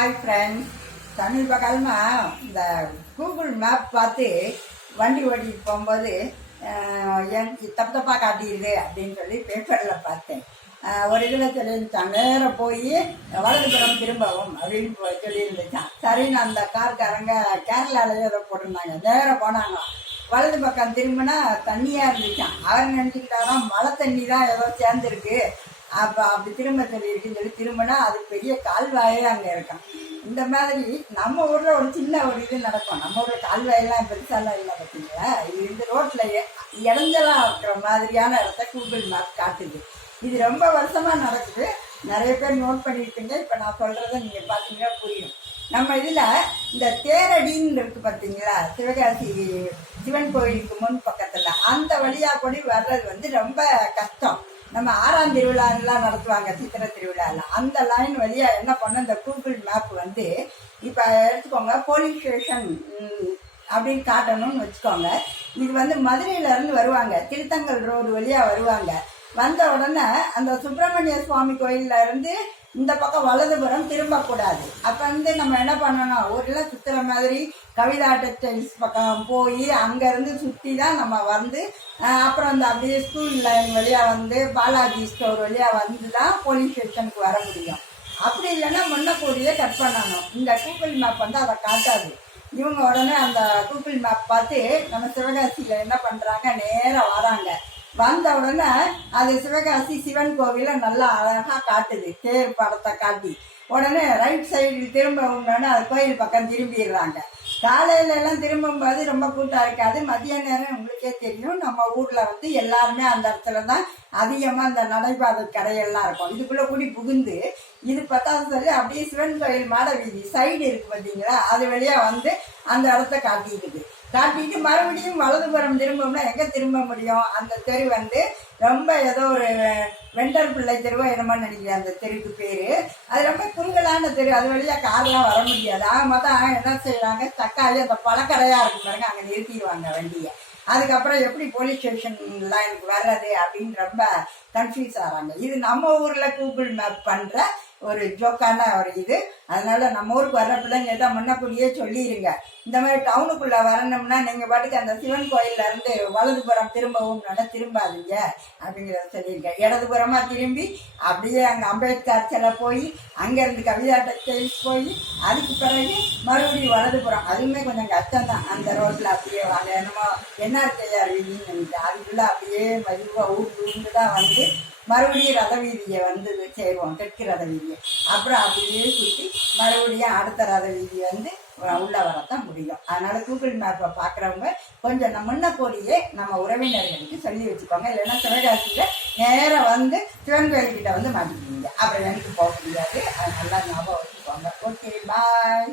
Hi friends, சமீப காலமாக இந்த கூகுள் மேப் பார்த்து வண்டி ஓட்டிட்டு போகும்போது எனக்கு தப்பாக காட்டிடுது அப்படின்னு சொல்லி பேப்பரில் பார்த்தேன். ஒரு இதில் சொல்லியிருந்தான், நேராக போய் வலதுபுறம் திரும்பவும் அப்படின்னு சொல்லியிருந்துச்சான். சரின்னு அந்த கார்காரங்க கேரளாவில் ஏதோ போட்டிருந்தாங்க. நேராக போனாங்க, வலது பக்கம் திரும்பினா தண்ணியாக இருந்துச்சான். அவர் நினச்சிக்கிட்டாராம் மழை தண்ணி தான் ஏதோ சேர்ந்துருக்கு, அப்போ அப்படி திரும்ப சொல்லியிருக்குன்னு சொல்லி திரும்பினா அது பெரிய கால்வாயே அங்கே இருக்கான். இந்த மாதிரி நம்ம ஊரில் ஒரு சின்ன ஒரு இது நடக்கும். நம்ம ஊரில் கால்வாயெல்லாம் பெருசாலாம் இல்லை பார்த்தீங்களா. இது இந்த ரோட்டில் இடைஞ்சலாக இருக்கிற மாதிரியான இடத்த கூகுள் மேப் காட்டுது. இது ரொம்ப வருஷமாக நடக்குது. நிறைய பேர் நோட் பண்ணியிருப்பீங்க. இப்போ நான் சொல்கிறத நீங்கள் பார்த்தீங்கன்னா புரியும். நம்ம இதில் இந்த தேரடின்னு இருக்குது பார்த்தீங்களா, சிவகாசி சிவன் கோயிலுக்கு முன் பக்கத்தில், அந்த வழியாக கூட வர்றது ரொம்ப கஷ்டம். நம்ம 6ஆம் திருவிழாலாம் நடத்துவாங்க, சித்திரை திருவிழாவில். அந்த லைன் வழியாக என்ன பண்ண, இந்த கூகுள் மேப் இப்போ எடுத்துக்கோங்க, போலீஸ் ஸ்டேஷன் அப்படின்னு காட்டணும்னு வச்சுக்கோங்க. இது மதுரையிலேருந்து வருவாங்க, திருத்தங்கல் ரோடு வழியாக வருவாங்க. வந்த உடனே அந்த சுப்பிரமணிய சுவாமி கோயிலில் இருந்து இந்த பக்கம் வலதுபுறம் திரும்பக்கூடாது. அப்போ நம்ம என்ன பண்ணணும், ஊரில் சுற்றுற மாதிரி கவிதா டெக்ஸ்டைல்ஸ் பக்கம் போய் அங்கேருந்து சுற்றி தான் நம்ம அப்புறம் அந்த அப்படியே ஸ்கூல் லைன் வழியாக பாலாஜி ஸ்டோர் வழியாக தான் போலீஸ் ஸ்டேஷனுக்கு வர முடியும். அப்படி இல்லைன்னா முன்னக்கூடியே கட் பண்ணணும். இந்த கூகுள் மேப் அதை காட்டாது. இவங்க உடனே அந்த கூகுள் மேப் பார்த்து நம்ம சிவகாசியில் என்ன பண்ணுறாங்க, நேராக வராங்க. வந்த உடனே அது சிவகாசி சிவன் கோவில நல்லா அழகா காட்டுது, தேர் படத்தை காட்டி. உடனே ரைட் சைடு திரும்ப உடனே அது கோயில் பக்கம் திரும்பிடுறாங்க. காலையில எல்லாம் திரும்பும்போது ரொம்ப கூட்டம் இருக்காது. மதிய நேரம் உங்களுக்கே தெரியும், நம்ம ஊர்ல எல்லாருமே அந்த இடத்துல தான் அதிகமா அந்த நடைபாதை கடையெல்லாம் இருக்கும். இதுக்குள்ள கூடி புகுந்து இது பத்தாவது சொல்லி அப்படியே சிவன் கோயில் மாட வீதி சைடு இருக்கு பார்த்தீங்களா, அது வழியா அந்த இடத்த காட்டிடுது. காட்டிட்டு மறுபடியும் வலதுபுறம் திரும்பும்னா எங்கே திரும்ப முடியும்? அந்த தெரு ரொம்ப ஏதோ ஒரு வெண்டர் பிள்ளை தெருவோ என்னமோ நினைக்கிறேன் அந்த தெருக்கு பேர். அது ரொம்ப குறுகலான தெரு, அது வழியாக கார்லாம் வர முடியாது. ஆக மொத்தம் என்ன செய்கிறாங்க, தக்காளி அந்த பழக்கடையாக இருக்கும் பாருங்க, அங்கே நிறுத்திடுவாங்க வண்டியை. அதுக்கப்புறம் எப்படி போலீஸ் ஸ்டேஷன்லாம் எனக்கு வர்றது அப்படின்னு ரொம்ப கன்ஃபியூஸ் ஆகிறாங்க. இது நம்ம ஊரில் கூகுள் மேப் பண்ணுற ஒரு ஜோக்கான ஒரு இது. அதனால நம்ம ஊருக்கு வர்ற பிள்ளைங்க தான் முன்னக்கூடியே சொல்லிடுங்க, இந்த மாதிரி டவுனுக்குள்ள வரணும்னா நீங்க பாட்டுக்கு அந்த சிவன் கோயில்ல இருந்து வலதுபுறம் திரும்பவும் திரும்பாதீங்க அப்படிங்கிறத சொல்லியிருக்கேன். இடதுபுறமா திரும்பி அப்படியே அங்கே அம்பேத்கர் சிலை போய் அங்கேருந்து கவிதா டெக்ஸ்டைல்ஸ் போய் அதுக்கு பிறகு மறுபடியும் வலதுபுறம். அதுவுமே கொஞ்சம் கஷ்டம் தான். அந்த ரோட்டில் அப்படியே வாங்க என்னமோ என்ஆர்கேஆர் வீதின்னு நினைக்கிறேன், அதுக்குள்ள அப்படியே மெதுவாக ஊர்ந்து தான் மறுபடியும் ரத வீதியை சேருவோம், தெற்கு ரத வீதியை. அப்புறம் அப்படியே சுற்றி மறுபடியும் அடுத்த ரத வீதி உள்ள வரத்தான் முடியும். அதனால கூகுள் மேப்பை பார்க்குறவங்க கொஞ்சம் முன்னக்கூடியே நம்ம உறவினர்களுக்கு சொல்லி வச்சுக்கோங்க. இல்லைன்னா சிவகாசியில் நேராக சிவன் கோயில்கிட்ட மாட்டிக்கிங்க, அப்புறம் எனக்கு போக முடியாது. அது நல்லா ஞாபகம் வச்சுக்கோங்க. ஓகே, பாய்.